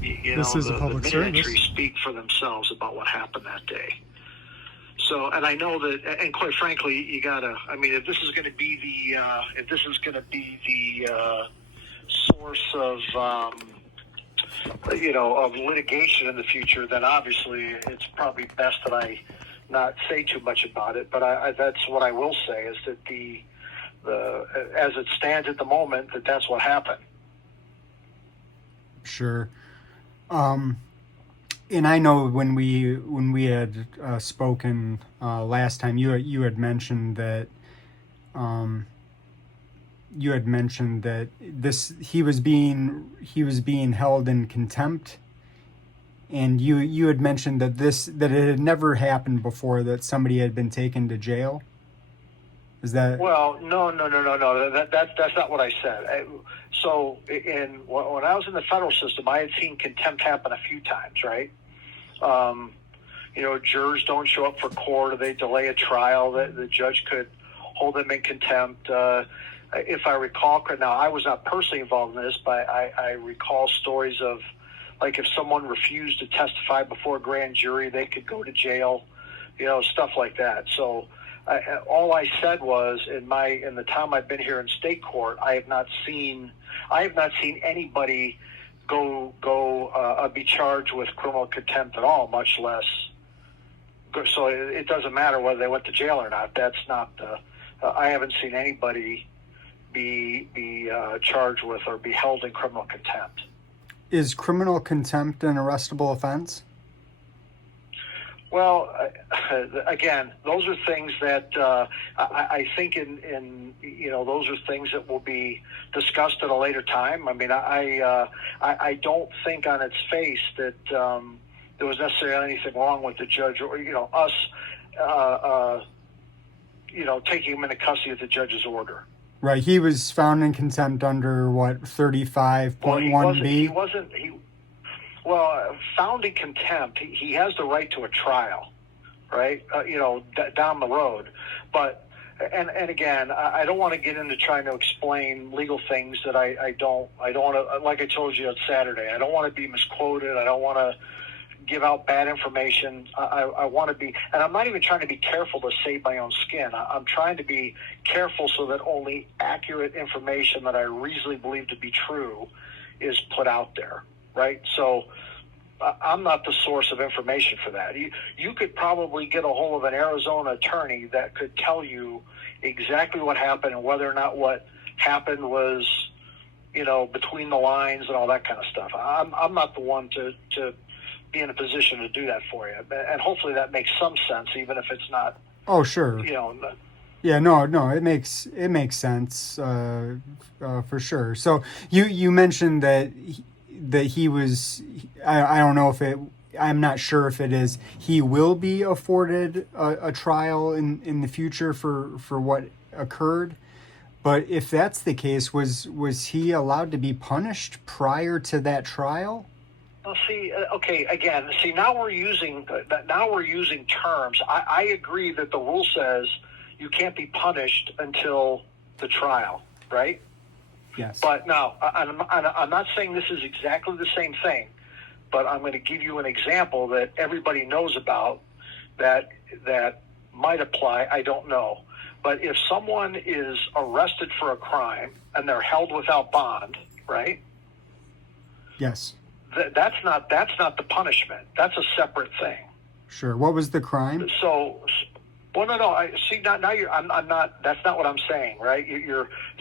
This is a the public minute service. entries speak for themselves about what happened that day. So, and I know that, and quite frankly, you gotta. I mean, if this is going to be the source of of litigation in the future, then obviously it's probably best that I not say too much about it. But that's what I will say is that the as it stands at the moment, that's what happened. Sure. And I know when we had spoken last time, you had mentioned that he was being held in contempt, and you had mentioned that it had never happened before that somebody had been taken to jail. Is that? Well, no. That's not what I said. So, when I was in the federal system, I had seen contempt happen a few times, right? Jurors don't show up for court, or they delay a trial. The judge could hold them in contempt. If I recall, now I was not personally involved in this, but I recall stories of, like, if someone refused to testify before a grand jury, they could go to jail, stuff like that. So all I said was, in the time I've been here in state court, I have not seen anybody be charged with criminal contempt at all, much less. So it doesn't matter whether they went to jail or not. That's not I haven't seen anybody be charged with or be held in criminal contempt. Is criminal contempt an arrestable offense? Well, again, those are things that I think those are things that will be discussed at a later time. I mean, I don't think on its face that there was necessarily anything wrong with the judge or us taking him into custody at the judge's order. Right. He was found in contempt under what, 35.1B? Well, found in contempt, he has the right to a trial, right? Down the road. But, and again, I don't want to get into trying to explain legal things that I don't want to, like I told you on Saturday, I don't want to be misquoted. I don't want to give out bad information. I want to be, and I'm not even trying to be careful to save my own skin. I'm trying to be careful so that only accurate information that I reasonably believe to be true is put out there. Right, so I'm not the source of information for that. You could probably get a hold of an Arizona attorney that could tell you exactly what happened and whether or not what happened was, between the lines and all that kind of stuff. I'm not the one to be in a position to do that for you, and hopefully that makes some sense, even if it's not. Oh, sure. Yeah, no, it makes sense for sure. So you mentioned that he was, I don't know if I'm not sure if it is, he will be afforded a trial in the future for what occurred. But if that's the case, was he allowed to be punished prior to that trial? Well, now we're using terms. I agree that the rule says you can't be punished until the trial, right? Yes. But now, I'm not saying this is exactly the same thing, but I'm going to give you an example that everybody knows about that might apply. I don't know. But if someone is arrested for a crime and they're held without bond, right? Yes. That's not the punishment. That's a separate thing. Sure. What was the crime? So, well, no. Now you're. I'm not. That's not what I'm saying, right?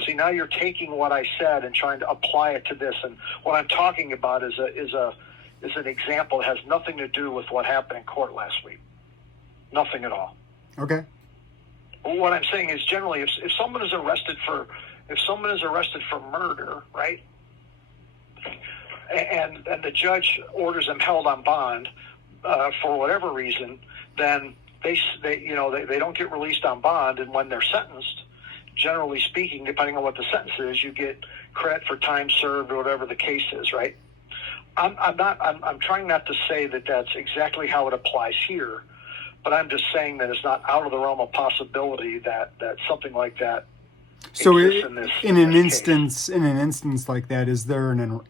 Now you're taking what I said and trying to apply it to this. And what I'm talking about is an example that has nothing to do with what happened in court last week. Nothing at all. Okay. What I'm saying is generally, if someone is arrested for murder, right? And the judge orders them held on bond for whatever reason, then they don't get released on bond, and when they're sentenced, generally speaking, depending on what the sentence is, you get credit for time served or whatever the case is, right? I'm trying not to say that that's exactly how it applies here, but I'm just saying that it's not out of the realm of possibility that something like that So exists in this in an case. instance like that, is there an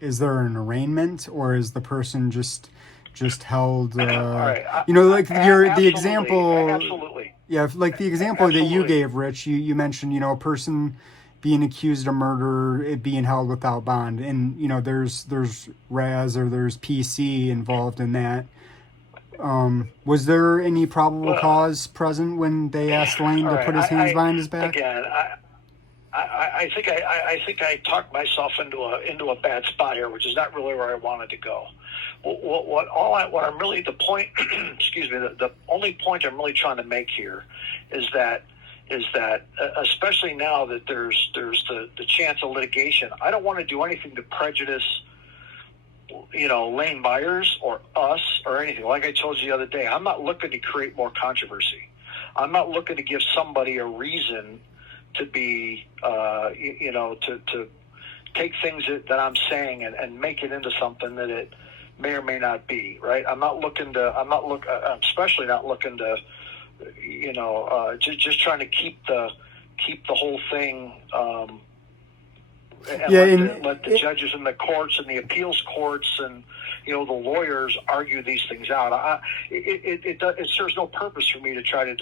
arraignment, or is the person just held? All right. Like the Absolutely. example. Absolutely. Yeah, like the example that you Absolutely. gave, Rich. You mentioned a person being accused of murder, it being held without bond, and there's Raz or there's PC involved in that. Was there any probable cause present when they asked Lane All to right. put his hands behind his back? Again, I think I talked myself into a bad spot here, which is not really where I wanted to go. What I'm really the point. Excuse me. The only point I'm really trying to make here is that especially now that there's the chance of litigation, I don't want to do anything to prejudice Lane Myers or us or anything. Like I told you the other day, I'm not looking to create more controversy. I'm not looking to give somebody a reason to be, to take things that I'm saying and make it into something that it may or may not be, right? I'm especially not looking to, just trying to keep the whole thing, and let the judges in the courts and the appeals courts and the lawyers argue these things out. It serves no purpose for me to try to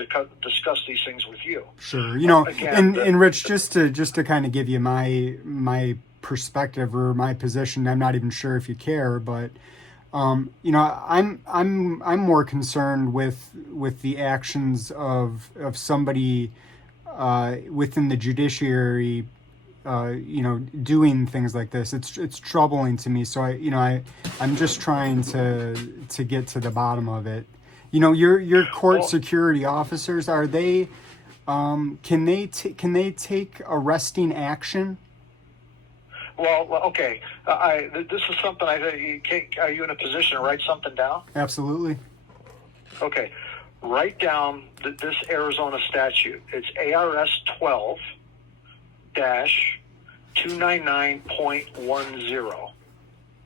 discuss these things with you. Sure, and Rich, just to kind of give you my perspective or my position, I'm not even sure if you care, but I'm more concerned with the actions of somebody within the judiciary. Doing things like this, it's troubling to me. So I'm just trying to get to the bottom of it. Your court security officers, are they? Can they take arresting action? Well, okay. This is something are you in a position to write something down? Absolutely. Okay, write down this Arizona statute. It's ARS 12-299.10.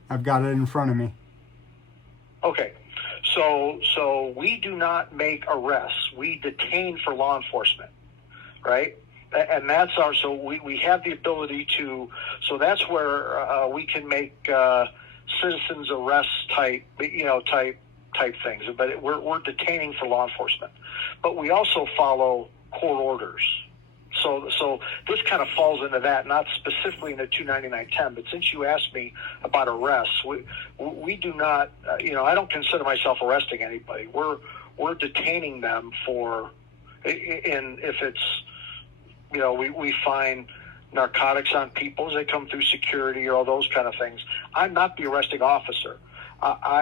I've got it in front of me. Okay, so we do not make arrests. We detain for law enforcement, right? And that's so we have the ability to, so that's where we can make citizens arrest type things, but we're detaining for law enforcement. But we also follow court orders. So this kind of falls into that, not specifically in the 299.10, but since you asked me about arrests, we do not, I don't consider myself arresting anybody. We're detaining them if it's, we find narcotics on people as they come through security or all those kind of things. I'm not the arresting officer.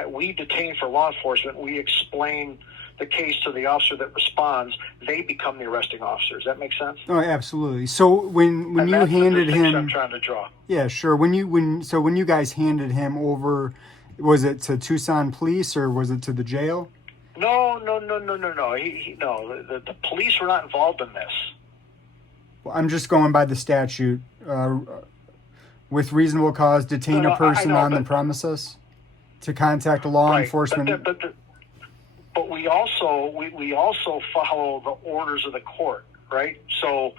We detain for law enforcement. We explain the case to the officer that responds. They become the arresting officer. Does that make sense? Oh, absolutely. So when you handed him, I'm trying to draw. Yeah, sure. When you guys handed him over, was it to Tucson police or was it to the jail? No. The police were not involved in this. Well, I'm just going by the statute. With reasonable cause, detain a person on the premises to contact a law enforcement. But we also follow the orders of the court, right? So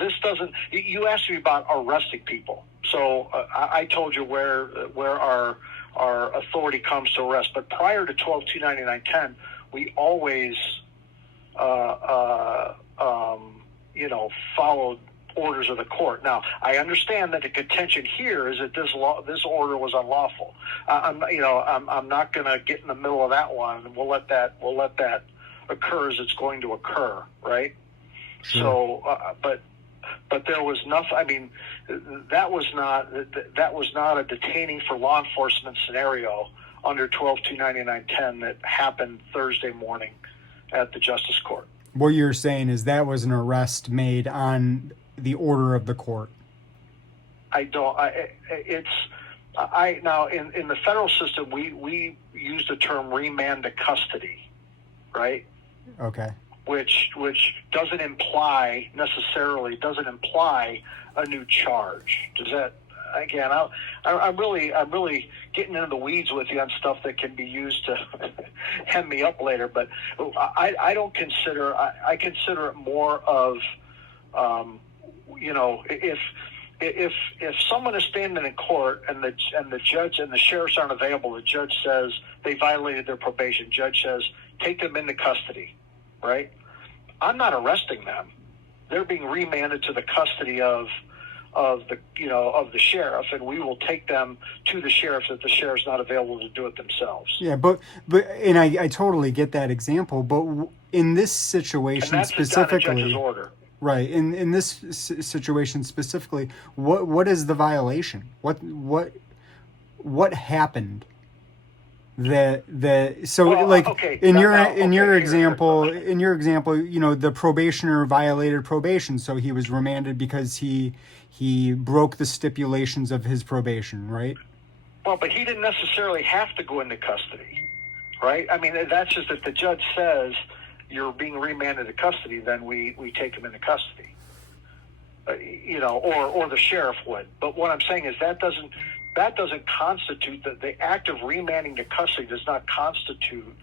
this doesn't. You asked me about arresting people. So I told you where our authority comes to arrest. But prior to 12-299.10, we always followed orders of the court. Now, I understand that the contention here is that this order was unlawful. I'm not going to get in the middle of that one. We'll let that occur as it's going to occur, right? Sure. So, but there was nothing. I mean, that was not a detaining for law enforcement scenario under 12-299.10 that happened Thursday morning at the Justice Court. What you're saying is that was an arrest made on the order of the court. Now in the federal system we use the term remand to custody, right? Okay. Which doesn't necessarily imply a new charge. Does that? Again, I'm really getting into the weeds with you on stuff that can be used to hem me up later. But I don't consider. I consider it more of, if someone is standing in court and the judge and the sheriffs aren't available, the judge says they violated their probation. Judge says take them into custody, right? I'm not arresting them. They're being remanded to the custody of the sheriff, and we will take them to the sheriff if the sheriff's not available to do it themselves. Yeah, but and I totally get that example, but in this situation and that's specifically, not a judge's order. Right. In this situation specifically, what is the violation? What happened? In your example, the probationer violated probation, so he was remanded because he broke the stipulations of his probation, right? Well, but he didn't necessarily have to go into custody, right? I mean, that's just if the judge says you're being remanded to custody, then we take him into custody, or the sheriff would. But what I'm saying is that doesn't constitute the act of remanding to custody does not constitute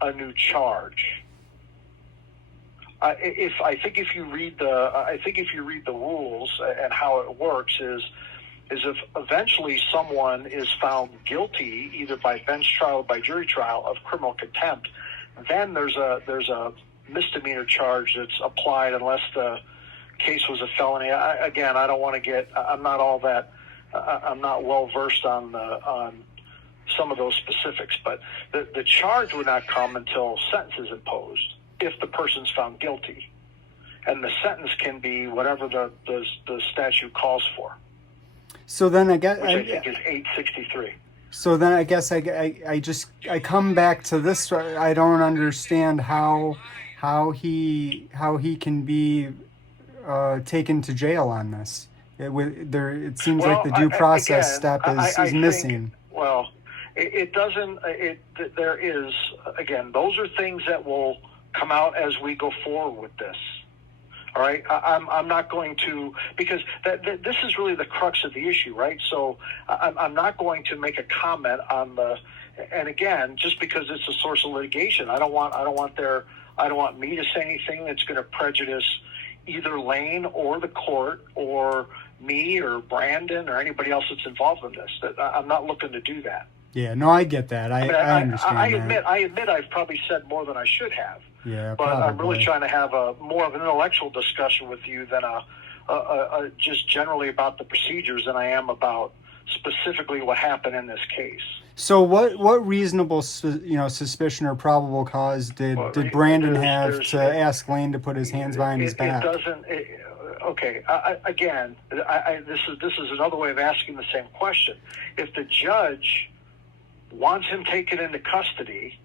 a new charge. I think if you read the rules and how it works is if eventually someone is found guilty either by bench trial or by jury trial of criminal contempt, then there's a misdemeanor charge that's applied unless the case was a felony. I don't want to get. I'm not all that. I'm not well versed on some of those specifics, but the charge would not come until sentence is imposed if the person's found guilty, and the sentence can be whatever the statute calls for. So then I guess which I think is 863. So then I guess I come back to this. I don't understand how he can be taken to jail on this. It seems like the due process step is missing. It doesn't. There is, again, those are things that will come out as we go forward with this. All right, I'm not going to, because this is really the crux of the issue, right? So I'm not going to make a comment on and again, just because it's a source of litigation, I don't want me to say anything that's going to prejudice either Lane or the court or me or Brandon or anybody else that's involved in this. I'm not looking to do that. Yeah, no, I get that. I understand. I admit I've probably said more than I should have. Yeah, but probably. I'm really trying to have more of an intellectual discussion with you than a just generally about the procedures than I am about specifically what happened in this case. So what reasonable suspicion or probable cause did Brandon have to ask Lane to put his hands behind his back? Okay. This is another way of asking the same question. If the judge wants him taken into custody,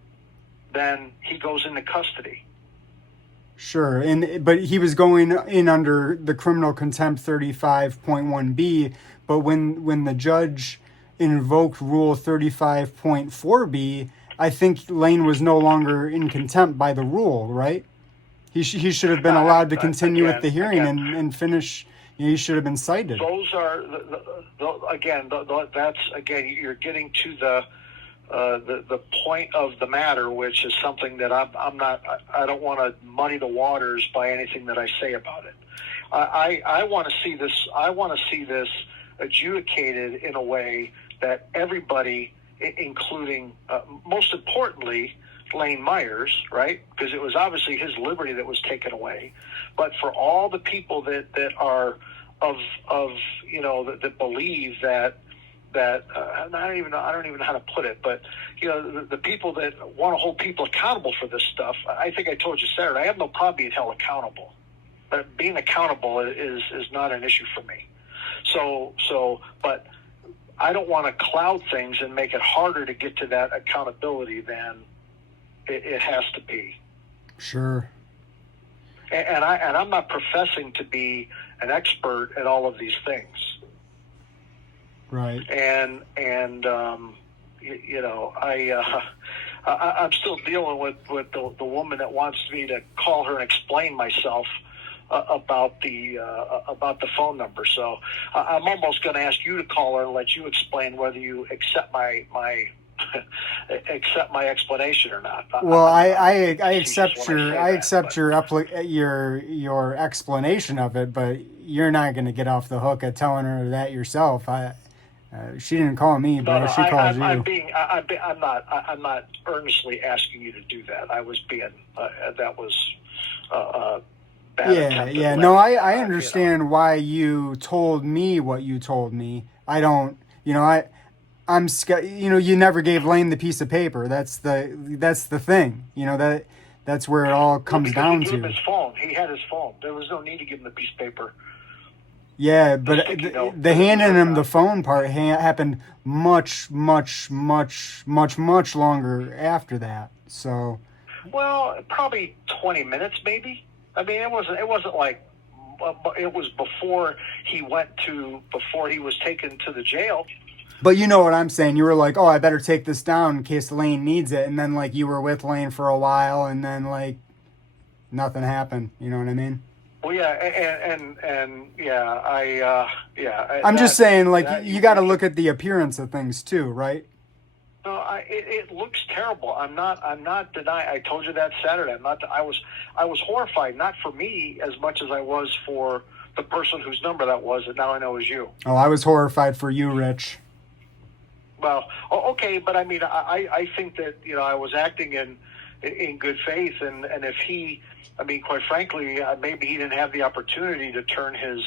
then he goes into custody. Sure, but he was going in under the criminal contempt 35.1b, but when the judge invoked Rule 35.4b, I think Lane was no longer in contempt by the rule, right? He should have been allowed to continue with the hearing and finish. He should have been cited. Those are that's you're getting to the point of the matter, which is something that I don't want to muddy the waters by anything that I say about it. I want to see this. I want to see this adjudicated in a way that everybody, including most importantly Lane Myers, right? Because it was obviously his liberty that was taken away, but for all the people that are that believe that I don't even know how to put it, but the people that want to hold people accountable for this stuff. I think I told you Saturday, I have no problem being held accountable, but being accountable is not an issue for me. But I don't want to cloud things and make it harder to get to that accountability than it has to be. Sure. And I'm not professing to be an expert at all of these things. Right. And I'm still dealing with the woman that wants me to call her and explain myself about the phone number. So I'm almost going to ask you to call her and let you explain whether you accept my accept my explanation or not. Well, I facetious accept when I your say I that, accept but- your explanation of it, but you're not going to get off the hook at telling her that yourself. She didn't call me, No, bro. no, She calls you. I'm not earnestly asking you to do that. I was being, that was bad Yeah, attempt yeah. at No, levity. I You know. understand why you told me what you told me. I don't, you never gave Lane the piece of paper. That's the thing. That's where it all Well, comes because we down gave him to. his phone. He had his phone. There was no need to give him the piece of paper. Yeah, The but sticky note the that it was handing written him the on. phone part happened much, much, much, much, much longer after that. So, Well, probably 20 minutes, maybe. I mean, it wasn't like, it was before he was taken to the jail. but you know what I'm saying. You were like, "Oh, I better take this down in case Lane needs it," and then like you were with Lane for a while, and then like nothing happened. You know what I mean? Well, yeah, and yeah, yeah. I'm just saying, like That you got to we look could, at the appearance of things too, right? no, it looks terrible. I'm not denying. I told you that Saturday. I was horrified, not for me as much as I was for the person whose number that was, and now I know is you. Oh, I was horrified for you, Rich. Well, okay, but I mean, I think that I was acting in good faith, and if he, I mean, quite frankly, maybe he didn't have the opportunity to turn his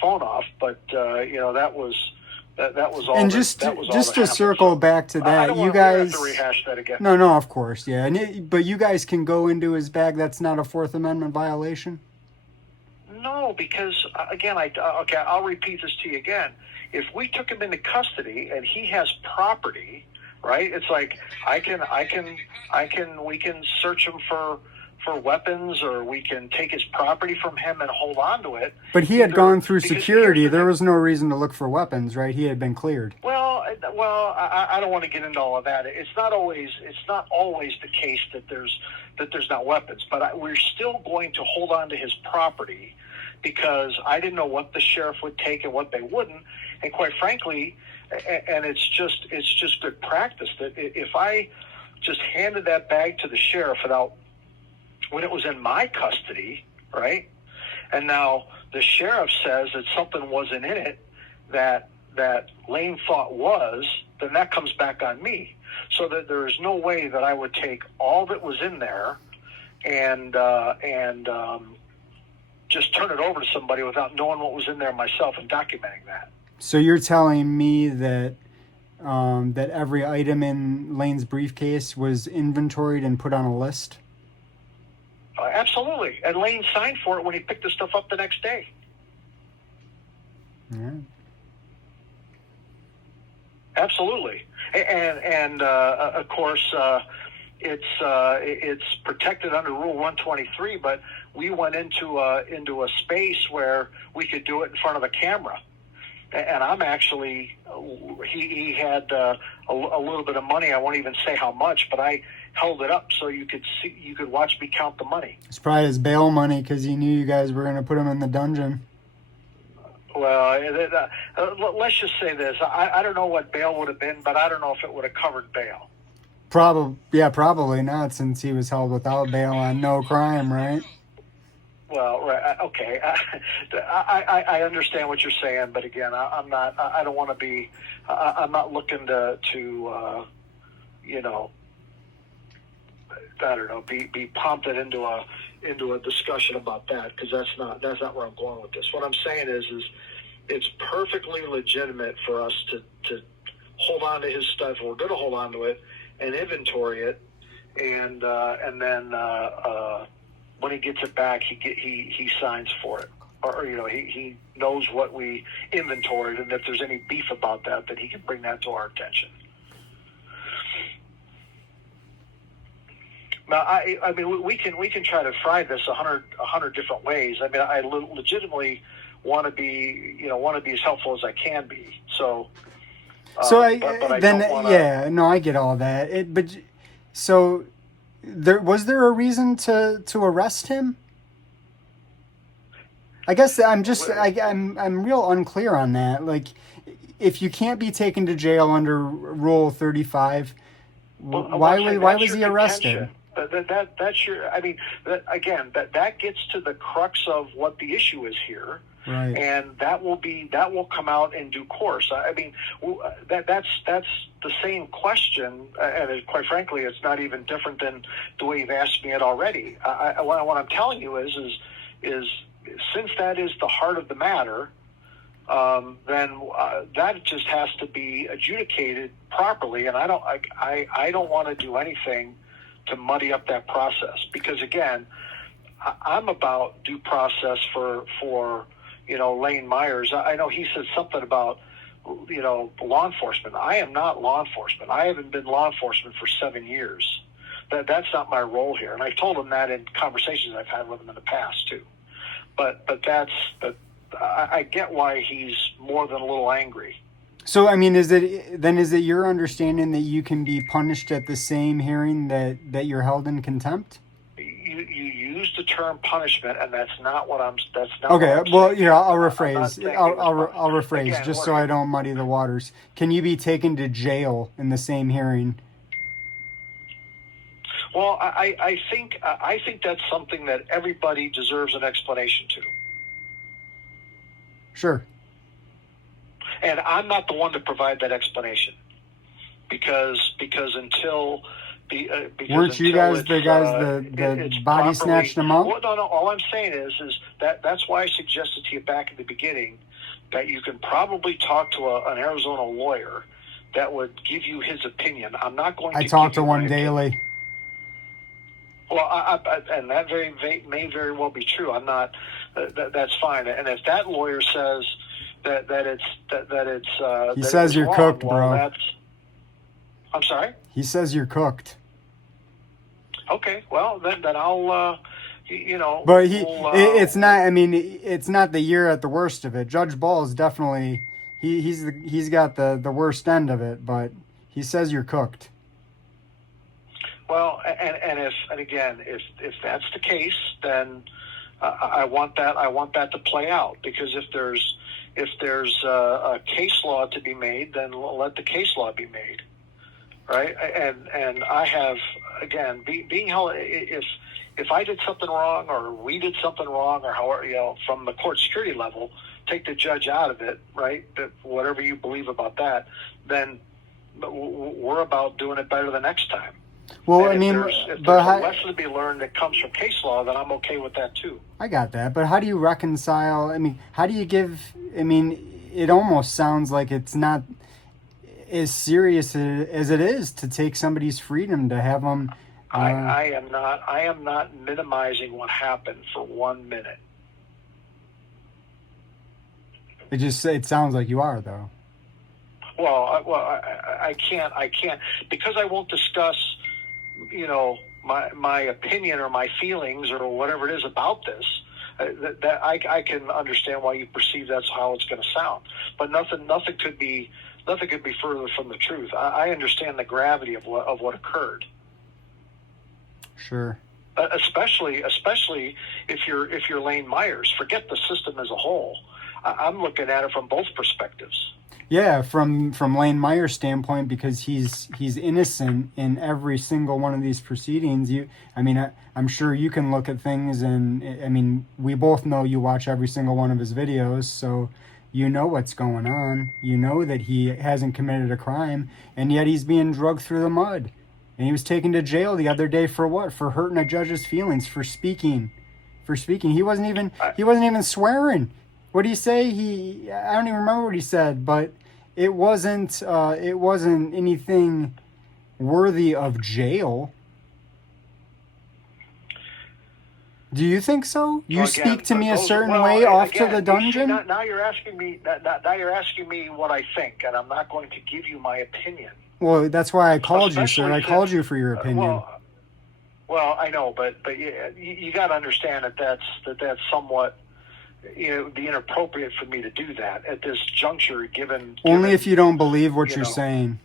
phone off, but that was all. And that was all just that to happened. circle So back to I that, don't you want. We don't have guys. to rehash that again. No, no, of course, yeah. But you guys can go into his bag. That's not a Fourth Amendment violation. No, because again, okay, I'll repeat this to you again. If we took him into custody and he has property, right? It's like we can search him for weapons, or we can take his property from him and hold on to it. But he had gone through Because security. here's the There thing. was no reason to look for weapons, right? He had been cleared. Well, I don't want to get into all of that. It's not always the case that there's not weapons, but we're still going to hold on to his property because I didn't know what the sheriff would take and what they wouldn't, and quite frankly, and it's just good practice that if I just handed that bag to the sheriff when it was in my custody, right, and now the sheriff says that something wasn't in it that Lane thought was, then that comes back on me. So that there is no way that I would take all that was in there and just turn it over to somebody without knowing what was in there myself and documenting that. So you're telling me that that every item in Lane's briefcase was inventoried and put on a list? Absolutely. And Lane signed for it when he picked the stuff up the next day. All right. Absolutely. And of course, it's protected under Rule 123, but we went into a space where we could do it in front of a camera. And I'm actually, he had a little bit of money. I won't even say how much, but I held it up so you could watch me count the money. It's probably his bail money because he knew you guys were going to put him in the dungeon. Well, let's just say this. I don't know what bail would have been, but I don't know if it would have covered bail. Probably not, since he was held without bail on no crime, right? Well, right, okay. I understand what you're saying, but again, I'm not. I don't want to be. I'm not looking to I don't know, be prompted into a discussion about that, because that's not where I'm going with this. What I'm saying is it's perfectly legitimate for us to hold on to his stuff. We're going to hold on to it and inventory it, and then when he gets it back, he signs for it, or he knows what we inventoried, and if there's any beef about that, then he can bring that to our attention. Now, I mean, we can try to fry this 100 different ways. I mean, I legitimately want to be as helpful as I can be. So I get all that. So was there a reason to arrest him? I guess I'm real unclear on that. Like, if you can't be taken to jail under Rule 35, why was he arrested? That's your. I mean, that gets to the crux of what the issue is here, right? And that will come out in due course. I mean, that's the same question, and quite frankly, it's not even different than the way you've asked me it already. What I'm telling you is since that is the heart of the matter, then that just has to be adjudicated properly, and I don't want to do anything to muddy up that process, because again, I'm about due process for Lane Myers. I know he said something about law enforcement. I am not law enforcement. I haven't been law enforcement for 7 years. That's not my role here, and I've told him that in conversations I've had with him in the past too. But I get why he's more than a little angry. So, I mean, is it your understanding that you can be punished at the same hearing that you're held in contempt? You use the term punishment, and that's not what I'm. That's not. Okay. What I'm well, saying. I'll rephrase. I'll rephrase again, just so I don't muddy the waters. Can you be taken to jail in the same hearing? Well, I think that's something that everybody deserves an explanation to. Sure. And I'm not the one to provide that explanation, because until weren't you guys the body snatched them up? Well, no. All I'm saying is that's why I suggested to you back at the beginning that you can probably talk to an Arizona lawyer that would give you his opinion. I'm not going to. I talk to one daily. Well, and that may very well be true. I'm not. That's fine. And if that lawyer says that it's he says you're wrong, cooked, bro. Well, I'm sorry. He says you're cooked. Okay. Well, then I'll. But it's not. I mean, it's not that you're at the worst of it. Judge Ball is definitely he's got the worst end of it. But he says you're cooked. Well, and if that's the case, then I want that to play out, because if there's a case law to be made, then let the case law be made, right? And I have, again, being held, if I did something wrong or we did something wrong, or however, from the court security level, take the judge out of it, right? Whatever you believe about that, then we're about doing it better the next time. Well, and I mean, if there's a lesson to be learned that comes from case law, then I'm okay with that too. I got that, but how do you reconcile? I mean, how do you give? I mean, it almost sounds like it's not as serious as it is to take somebody's freedom, to have them. I am not minimizing what happened for 1 minute. It sounds like you are, though. Well, I can't because I won't discuss, my opinion or my feelings or whatever it is about this. That I can understand why you perceive that's how it's going to sound, but nothing could be further from the truth. I understand the gravity of what occurred. Sure. Especially if you're Lane Myers. Forget the system as a whole. I'm looking at it from both perspectives. Yeah, from Lane Myers' standpoint, because he's innocent in every single one of these proceedings. I'm sure you can look at things, and I mean, we both know you watch every single one of his videos, so you know what's going on. You know that he hasn't committed a crime, and yet he's being dragged through the mud. And he was taken to jail the other day for what? For hurting a judge's feelings, for speaking. He wasn't even swearing. What did he say? I don't even remember what he said, but it wasn't anything worthy of jail. Do you think so? You speak to me a certain way off to the dungeon? Now you're asking me. Now you're asking me what I think, and I'm not going to give you my opinion. Well, that's why I called you, sir. I called you for your opinion. Well, I know, but you got to understand that's somewhat. Be inappropriate for me to do that at this juncture, given only if you don't believe what you're saying.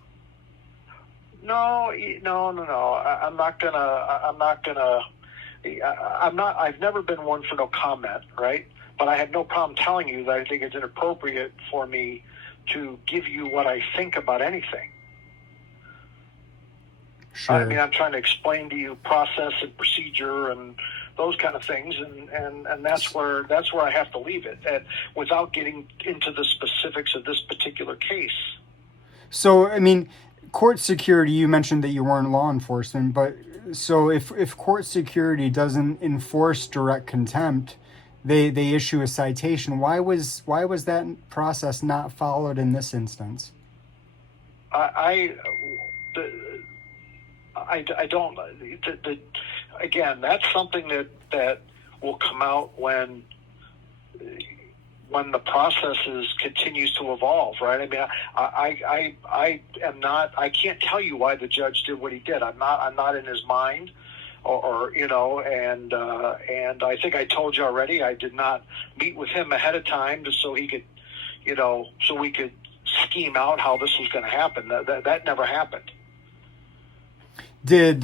No. I'm not. I've never been one for no comment, right? But I have no problem telling you that I think it's inappropriate for me to give you what I think about anything. Sure. I mean, I'm trying to explain to you process and procedure and those kind of things, and that's where I have to leave it, without getting into the specifics of this particular case. So, I mean, court security, you mentioned that you weren't law enforcement, but so if court security doesn't enforce direct contempt, they issue a citation. Why was that process not followed in this instance? I don't. Again, that's something that will come out when the process continues to evolve, right? I mean, I am not. I can't tell you why the judge did what he did. I'm not in his mind, or and I think I told you already. I did not meet with him ahead of time just so he could, so we could scheme out how this was going to happen. That never happened. Did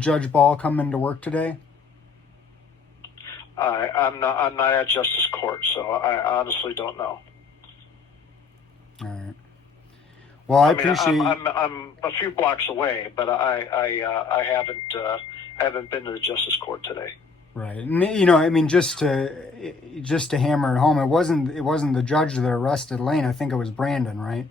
Judge Ball come into work today? I'm not at Justice Court, so I honestly don't know. All right. Well, I appreciate. I'm a few blocks away, but I haven't been to the Justice Court today. Right. I mean, just to hammer it home, it wasn't the judge that arrested Lane. I think it was Brandon, right?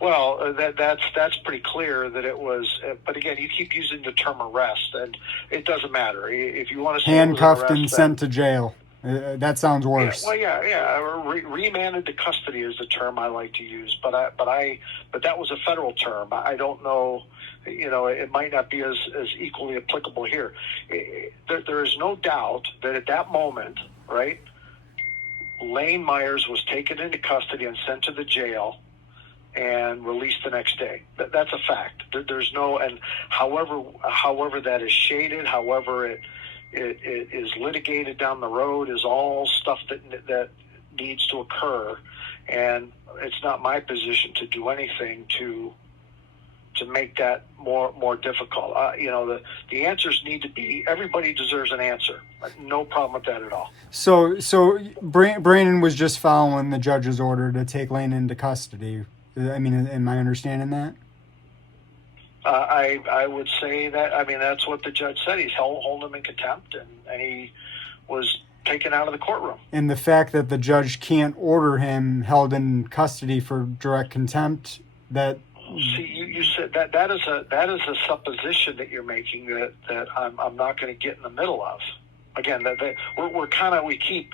Well, that's pretty clear that it was. But again, you keep using the term arrest, and it doesn't matter if you want to say handcuffed and sent to jail. That sounds worse. Remanded to custody is the term I like to use, but that was a federal term. I don't know. It might not be as equally applicable here. There is no doubt that at that moment, right, Lane Myers was taken into custody and sent to the jail and released the next day. That's a fact. There's no, and however that is shaded, however it is litigated down the road, is all stuff that needs to occur, and it's not my position to do anything to make that more difficult. The answers need to be. Everybody deserves an answer. No problem with that at all. So Brandon was just following the judge's order to take Lane into custody. I mean, am I understanding that? I would say that. I mean, that's what the judge said. He's hold him in contempt, and he was taken out of the courtroom. And the fact that the judge can't order him held in custody for direct contempt, that. See, you said that is a supposition that you're making that I'm not going to get in the middle of. Again, we keep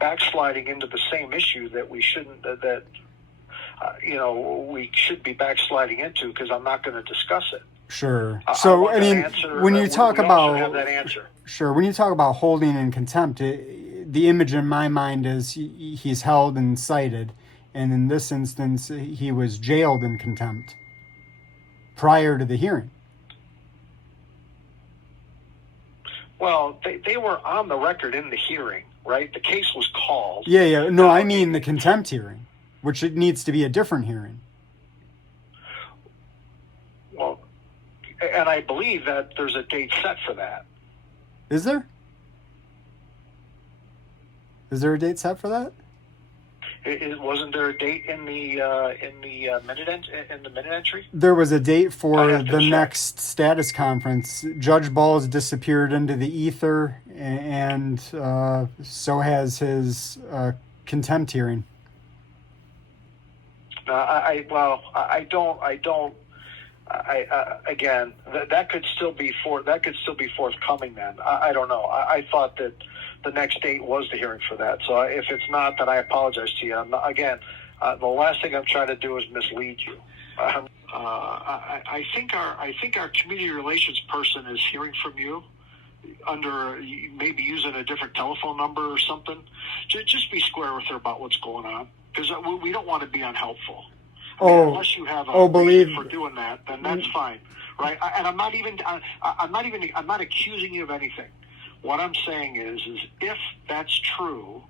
backsliding into the same issue that we shouldn't. We should be backsliding into, because I'm not going to discuss it. Sure. So I mean, when you talk about have that answer. Sure. When you talk about holding in contempt, the image in my mind is he's held and cited, and in this instance, he was jailed in contempt prior to the hearing. Well, they were on the record in the hearing, right? The case was called. Yeah. No, I mean the contempt hearing, which it needs to be a different hearing. Well, and I believe that there's a date set for that. Is there? Is there a date set for that? Wasn't there a date in the minute entry? There was a date for the next status conference. Judge Ball's disappeared into the ether, and so has his contempt hearing. Again, that could still be forthcoming. Then I don't know. I thought that the next date was the hearing for that. So if it's not, then I apologize to you. The last thing I'm trying to do is mislead you. I think our community relations person is hearing from you under maybe using a different telephone number or something. Just be square with her about what's going on, because we don't want to be unhelpful. Unless you have a reason for doing that, then that's fine, right? And I'm not accusing you of anything. What I'm saying is if that's true,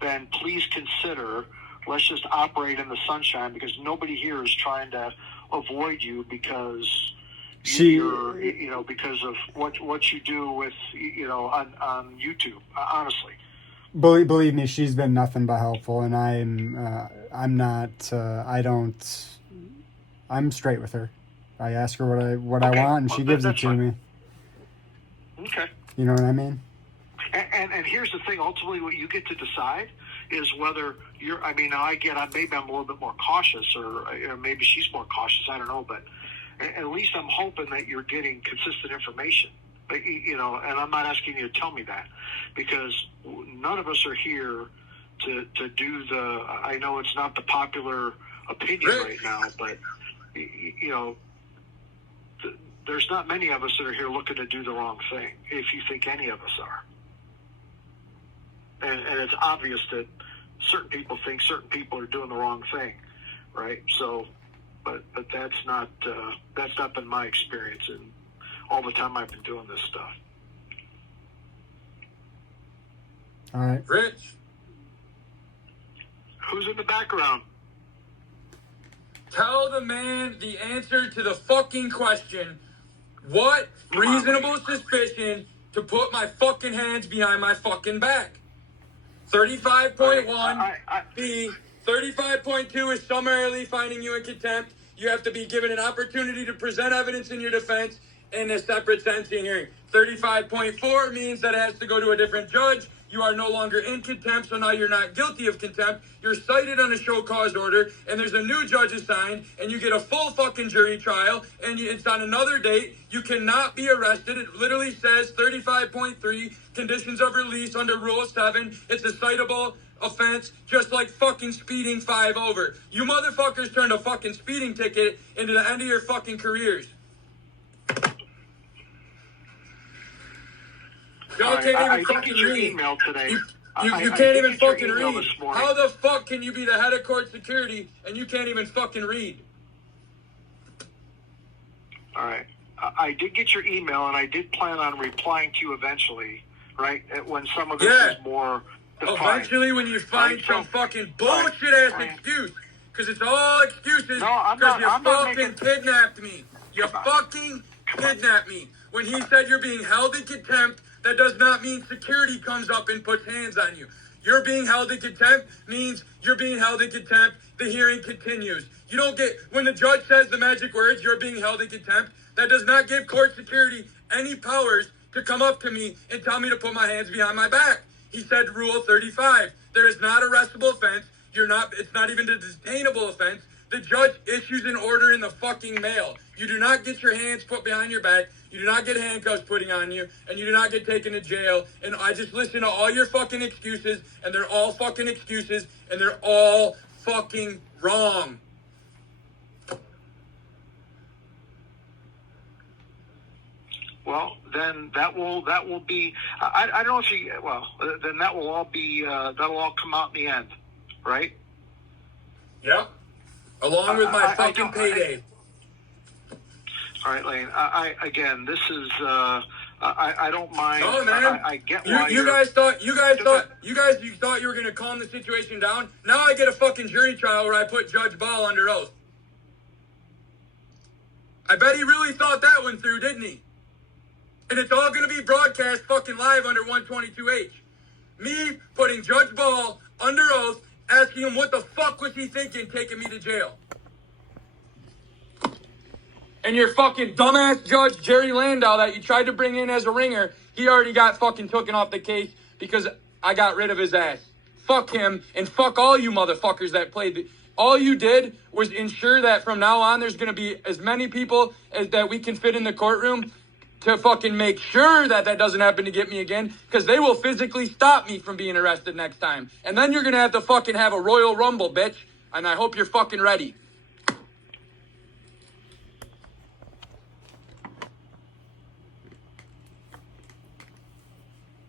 then please consider, let's just operate in the sunshine, because nobody here is trying to avoid you because because of what you do with on YouTube. Honestly. Believe me, she's been nothing but helpful, and I'm not. I'm straight with her. I ask her what I want, and she gives it to me. Okay. You know what I mean? And here's the thing. Ultimately, what you get to decide is whether you're. I mean, maybe I'm a little bit more cautious, or maybe she's more cautious. I don't know, but at least I'm hoping that you're getting consistent information. And I'm not asking you to tell me that, because none of us are here to do the. I know it's not the popular opinion right now, but there's not many of us that are here looking to do the wrong thing, if you think any of us are. And it's obvious that certain people think certain people are doing the wrong thing, right? So, but that's not been my experience in all the time I've been doing this stuff. All right. Rich. Who's in the background? Tell the man the answer to the fucking question. What reasonable suspicion to put my fucking hands behind my fucking back? 35.1 B. 35.2 is summarily finding you in contempt. You have to be given an opportunity to present evidence in your defense in a separate sentencing hearing. 35.4 means that it has to go to a different judge. You are no longer in contempt, so now you're not guilty of contempt. You're cited on a show cause order, and there's a new judge assigned, and you get a full fucking jury trial, and it's on another date. You cannot be arrested. It literally says 35.3, conditions of release under Rule 7. It's a citable offense, just like fucking speeding 5 over. You motherfuckers turned a fucking speeding ticket into the end of your fucking careers. Y'all can't even fucking read. Email today. You can't even fucking read. How the fuck can you be the head of court security and you can't even fucking read? All right. I did get your email, and I did plan on replying to you eventually, right? When some of this is more defined. Eventually, when you find some fucking bullshit-ass excuse. Because it's all excuses because you fucking kidnapped me. You fucking kidnapped me. When he said you're being held in contempt, that does not mean security comes up and puts hands on you. You're being held in contempt means you're being held in contempt. The hearing continues. You don't get, when the judge says the magic words, you're being held in contempt, that does not give court security any powers to come up to me and tell me to put my hands behind my back. He said Rule 35. There is not arrestable offense. It's not even a detainable offense. The judge issues an order in the fucking mail. You do not get your hands put behind your back. You do not get handcuffs putting on you, and you do not get taken to jail. And I just listen to all your fucking excuses, and they're all fucking excuses, and they're all fucking wrong. Well, then that will be. I don't know if you. Well, then that will all be. That'll all come out in the end, right? Yep. Along with my fucking payday. All right, Lane. Again, this is. I don't mind. No, man. I get why you thought you thought you were gonna calm the situation down. Now I get a fucking jury trial where I put Judge Ball under oath. I bet he really thought that one through, didn't he? And it's all gonna be broadcast fucking live under 122H. Me putting Judge Ball under oath, asking him what the fuck was he thinking taking me to jail. And your fucking dumbass judge, Jerry Landau, that you tried to bring in as a ringer, he already got fucking taken off the case because I got rid of his ass. Fuck him, and fuck all you motherfuckers that played. All you did was ensure that from now on there's going to be as many people as that we can fit in the courtroom to fucking make sure that doesn't happen to get me again, because they will physically stop me from being arrested next time. And then you're going to have to fucking have a Royal Rumble, bitch. And I hope you're fucking ready.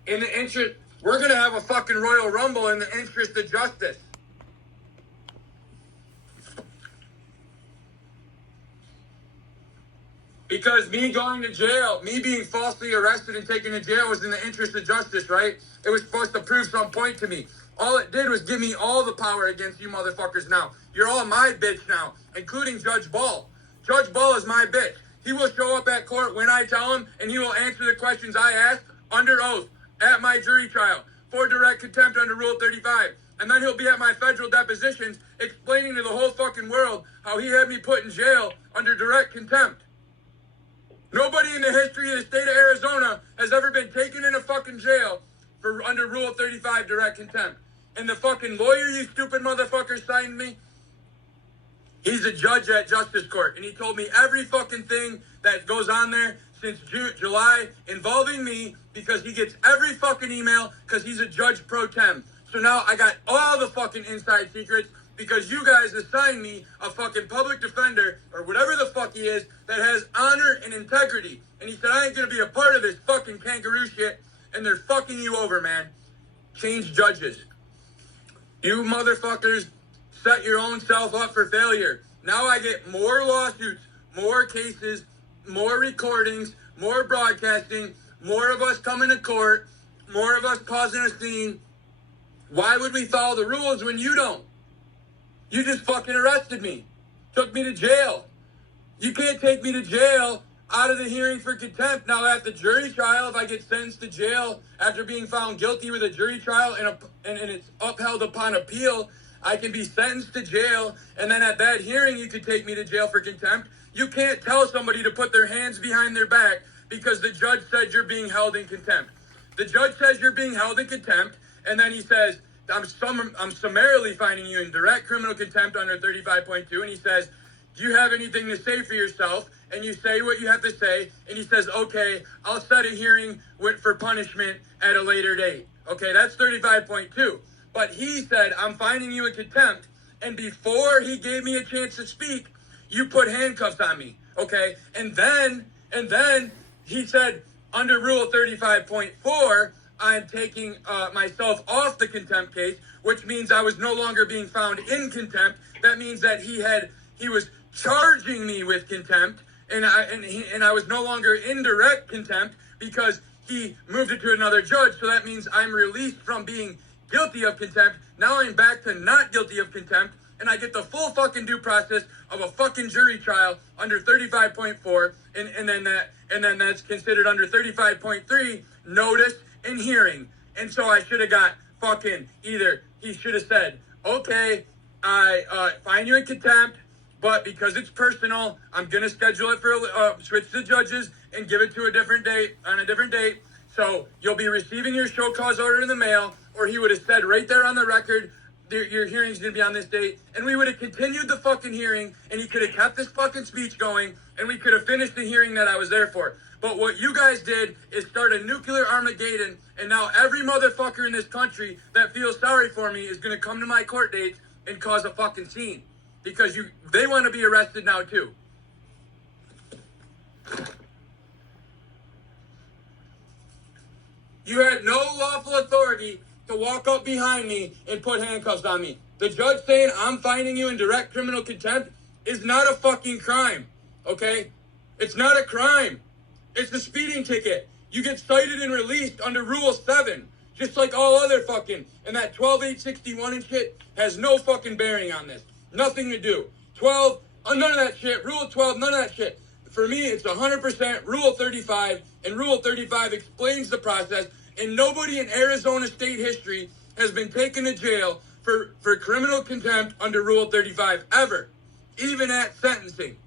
In the interest, we're going to have a fucking Royal Rumble in the interest of justice. Because me going to jail, me being falsely arrested and taken to jail was in the interest of justice, right? It was supposed to prove some point to me. All it did was give me all the power against you motherfuckers now. You're all my bitch now, including Judge Ball. Judge Ball is my bitch. He will show up at court when I tell him, and he will answer the questions I ask under oath at my jury trial for direct contempt under Rule 35. And then he'll be at my federal depositions explaining to the whole fucking world how he had me put in jail under direct contempt. Nobody in the history of the state of Arizona has ever been taken in a fucking jail for under Rule 35 direct contempt. And the fucking lawyer you stupid motherfucker signed me, he's a judge at Justice Court. And he told me every fucking thing that goes on there since July involving me, because he gets every fucking email because he's a judge pro tem. So now I got all the fucking inside secrets because you guys assigned me a fucking public defender or whatever the fuck he is that has honor and integrity. And he said, I ain't gonna be a part of this fucking kangaroo shit, and they're fucking you over, man. Change judges. You motherfuckers set your own self up for failure. Now I get more lawsuits, more cases, more recordings, more broadcasting, more of us coming to court, more of us causing a scene. Why would we follow the rules when you don't? You just fucking arrested me. Took me to jail. You can't take me to jail out of the hearing for contempt. Now at the jury trial, if I get sentenced to jail after being found guilty with a jury trial and it's upheld upon appeal, I can be sentenced to jail, and then at that hearing you could take me to jail for contempt. You can't tell somebody to put their hands behind their back because the judge said you're being held in contempt. The judge says you're being held in contempt, and then he says, I'm summarily finding you in direct criminal contempt under 35.2, and he says, do you have anything to say for yourself? And you say what you have to say, and he says, okay, I'll set a hearing for punishment at a later date. Okay, that's 35.2. But he said, I'm finding you in contempt, and before he gave me a chance to speak, you put handcuffs on me, okay? And then he said, under Rule 35.4, I'm taking myself off the contempt case, which means I was no longer being found in contempt. That means that he was charging me with contempt, and I was no longer in direct contempt because he moved it to another judge. So that means I'm released from being guilty of contempt. Now I'm back to not guilty of contempt, and I get the full fucking due process of a fucking jury trial under 35.4, and then that's considered under 35.3 notice and hearing. And so I should have got fucking either he should have said, okay, I find you in contempt, but because it's personal, I'm gonna schedule it for switch the judges and give it to a different date on a different date. So you'll be receiving your show cause order in the mail, or he would have said right there on the record, your hearing's gonna be on this date, and we would have continued the fucking hearing, and he could have kept this fucking speech going, and we could have finished the hearing that I was there for. But what you guys did is start a nuclear Armageddon, and now every motherfucker in this country that feels sorry for me is gonna come to my court dates and cause a fucking scene. Because they want to be arrested now too. You had no lawful authority to walk up behind me and put handcuffs on me. The judge saying I'm finding you in direct criminal contempt is not a fucking crime, okay? It's not a crime. It's a speeding ticket. You get cited and released under Rule 7, just like all other fucking, and that 12.861 and shit has no fucking bearing on this. Nothing to do. 12, none of that shit. Rule 12, none of that shit. For me, it's 100% Rule 35, and Rule 35 explains the process, and nobody in Arizona state history has been taken to jail for criminal contempt under Rule 35 ever, even at sentencing.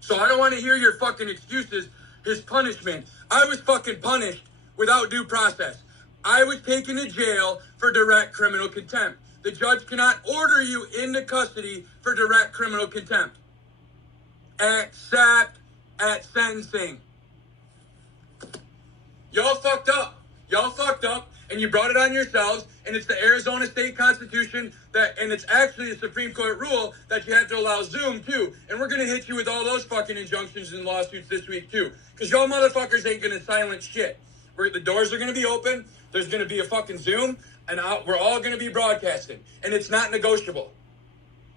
So I don't want to hear your fucking excuses. His punishment. I was fucking punished without due process. I was taken to jail for direct criminal contempt. The judge cannot order you into custody for direct criminal contempt, except at sentencing. Y'all fucked up. Y'all fucked up, and you brought it on yourselves, and it's the Arizona state constitution and it's actually a Supreme Court rule that you have to allow Zoom too. And we're going to hit you with all those fucking injunctions and lawsuits this week too. Because y'all motherfuckers ain't going to silence shit. The doors are going to be open. There's going to be a fucking Zoom. And we're all going to be broadcasting. And it's not negotiable.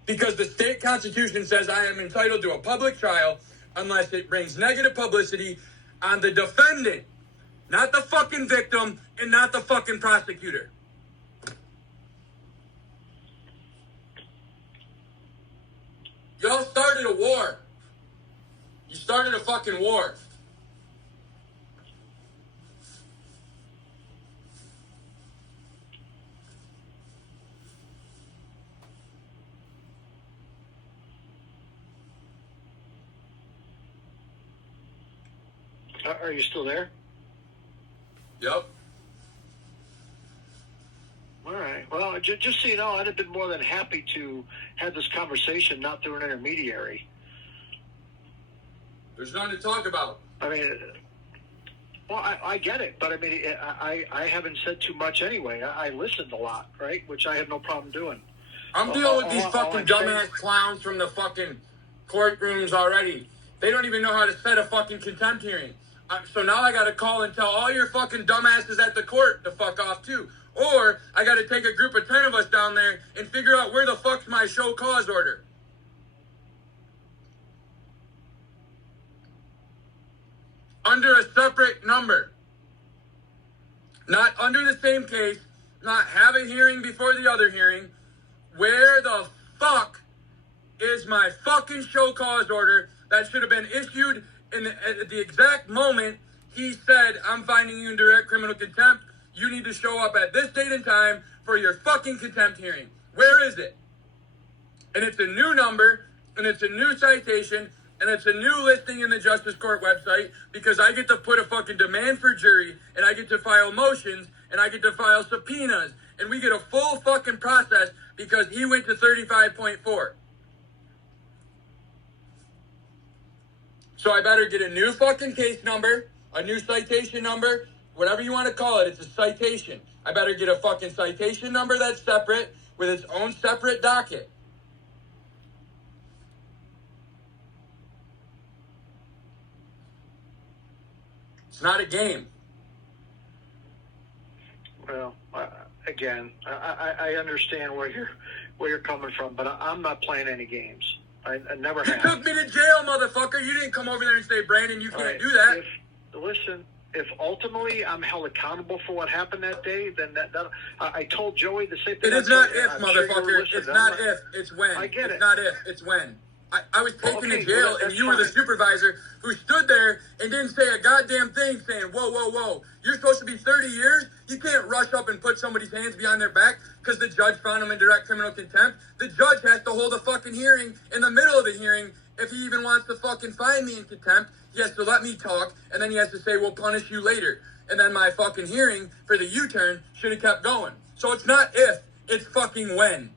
Because the state constitution says I am entitled to a public trial unless it brings negative publicity on the defendant. Not the fucking victim and not the fucking prosecutor. Y'all started a war. You started a fucking war. Are you still there? Yep. All right. Well, just so you know, I'd have been more than happy to have this conversation not through an intermediary. There's nothing to talk about. I mean, well, I get it, but I mean, I haven't said too much anyway. I listened a lot, right? Which I have no problem doing. I'm dealing with these fucking dumbass clowns from the fucking courtrooms already. They don't even know how to set a fucking contempt hearing. So now I gotta call and tell all your fucking dumbasses at the court to fuck off too. Or I gotta take a group of 10 of us down there and figure out where the fuck's my show cause order. Under a separate number. Not under the same case. Not have a hearing before the other hearing. Where the fuck is my fucking show cause order that should have been issued at the exact moment he said, I'm finding you in direct criminal contempt. You need to show up at this date and time for your fucking contempt hearing. Where is it? And it's a new number, and it's a new citation, and it's a new listing in the Justice Court website because I get to put a fucking demand for jury, and I get to file motions, and I get to file subpoenas, and we get a full fucking process because he went to 35.4. So I better get a new fucking case number, a new citation number, whatever you want to call it. It's a citation. I better get a fucking citation number that's separate with its own separate docket. It's not a game. Well, again, I understand where you're coming from, but I'm not playing any games. I never have. You took me to jail, motherfucker. You didn't come over there and say, Brandon, you can't do that. If ultimately I'm held accountable for what happened that day, then I told Joey the same thing. It is not if, motherfucker. It's not if. It's when. I get it. It's not if. It's when. I was taken to jail, and you were the supervisor who stood there and didn't say a goddamn thing, saying, whoa, whoa, whoa. You're supposed to be 30 years? You can't rush up and put somebody's hands behind their back because the judge found them in direct criminal contempt. The judge has to hold a fucking hearing in the middle of the hearing. If he even wants to fucking find me in contempt, he has to let me talk, and then he has to say, we'll punish you later. And then my fucking hearing for the U-turn should have kept going. So it's not if, it's fucking when.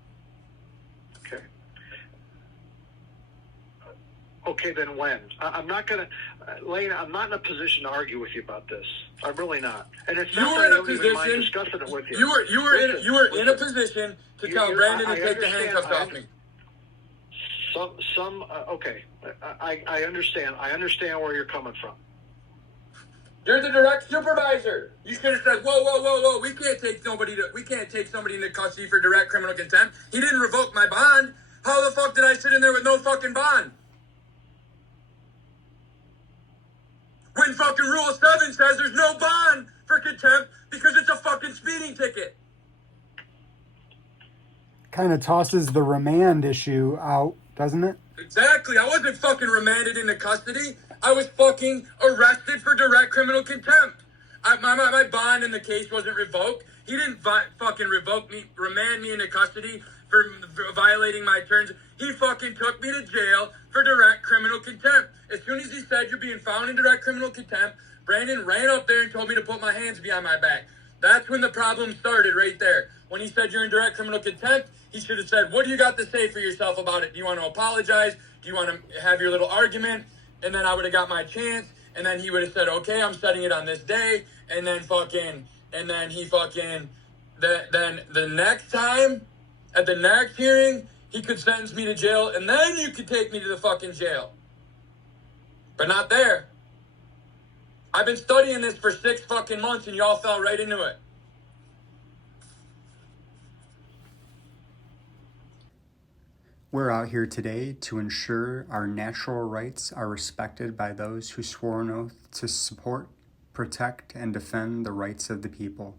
Okay, then when? I'm not going to, Lane, I'm not in a position to argue with you about this. I'm really not. And it's not that I don't even mind discussing it with you. You were in a position to tell Brandon to take the handcuffs off me. Okay. I understand. I understand where you're coming from. You're the direct supervisor. You should have said, whoa, whoa, whoa, whoa. We can't take somebody into custody for direct criminal contempt. He didn't revoke my bond. How the fuck did I sit in there with no fucking bond? When fucking Rule 7 says there's no bond for contempt because it's a fucking speeding ticket. Kind of tosses the remand issue out, doesn't it? Exactly. I wasn't fucking remanded into custody. I was fucking arrested for direct criminal contempt. My bond in the case wasn't revoked. He didn't fucking remand me into custody for violating my terms. He fucking took me to jail for direct criminal contempt. As soon as he said you're being found in direct criminal contempt, Brandon ran up there and told me to put my hands behind my back. That's when the problem started right there. When he said you're in direct criminal contempt, he should have said, what do you got to say for yourself about it? Do you want to apologize? Do you want to have your little argument? And then I would have got my chance. And then he would have said, okay, I'm setting it on this day. And then then the next time, at the next hearing, he could sentence me to jail. And then you could take me to the fucking jail. But not there. I've been studying this for 6 fucking months and y'all fell right into it. We're out here today to ensure our natural rights are respected by those who swore an oath to support, protect, and defend the rights of the people.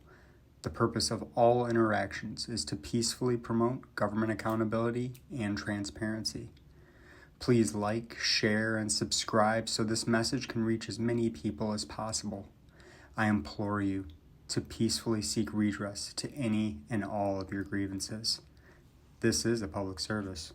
The purpose of all interactions is to peacefully promote government accountability and transparency. Please like, share, and subscribe so this message can reach as many people as possible. I implore you to peacefully seek redress to any and all of your grievances. This is a public service.